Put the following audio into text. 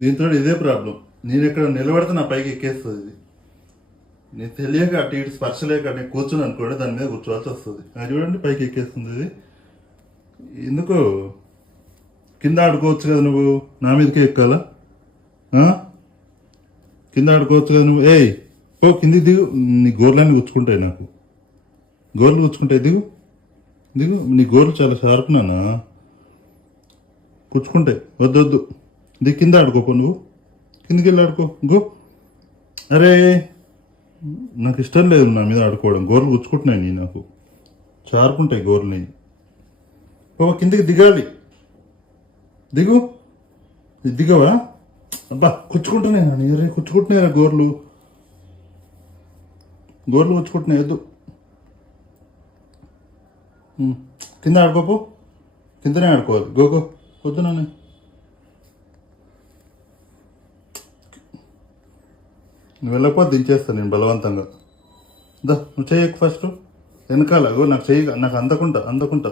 దీంతో ఇదే ప్రాబ్లం. నేను ఇక్కడ నిలబడితే నా పైకి ఎక్కేస్తుంది ఇది నేను తెలియక అటు ఇటు స్పర్శ లేక నేను కూర్చుని అనుకోండి దాని మీద కూర్చోవాల్సి వస్తుంది. అది చూడండి పైకి ఎక్కేస్తుంది ఇది. ఎందుకు? కింద ఆడుకోవచ్చు కదా నువ్వు? నా మీదకే ఎక్కాలా? కింద ఆడుకోవచ్చు కదా నువ్వు? ఏయ్! ఓ కిందికి దిగు. నీ గోర్లన్నీ గుచ్చుకుంటాయి నాకు. గోర్లు గుచ్చుకుంటాయి దిగు. దిగు. నీ గోర్లు చాలా షార్ప్ నానా గుచ్చుకుంటాయి. వద్దు. ది కింద ఆడుకోకు నువ్వు. కిందికి వెళ్ళి ఆడుకో. గో. అరే నాకు ఇష్టం లేదు నా మీద ఆడుకోవడం. గోర్లు గుచ్చుకుంటున్నాయి నీ నాకు. చారుకుంటాయి ఉంటాయి గోర్లు నీ కిందికి దిగాలి. దిగు. దిగవా? అబ్బా కుచ్చుకుంటున్నాయి నాన్న ఎరే కుచ్చుకుంటున్నాయి గోర్లు. గోర్లు కుచ్చుకుంటున్నాయి వద్దు. కింద ఆడుకోపో. కిందనే ఆడుకోవాలి. గోగో వద్దు నాన్న. నువ్వు వెళ్ళకపోతే దించేస్తాను నేను బలవంతంగా. దా నువ్వు చేయకు ఫస్ట్ వెనకాల గో నాకు చెయ్యి నాకు అందకుంటా అందకుంటా.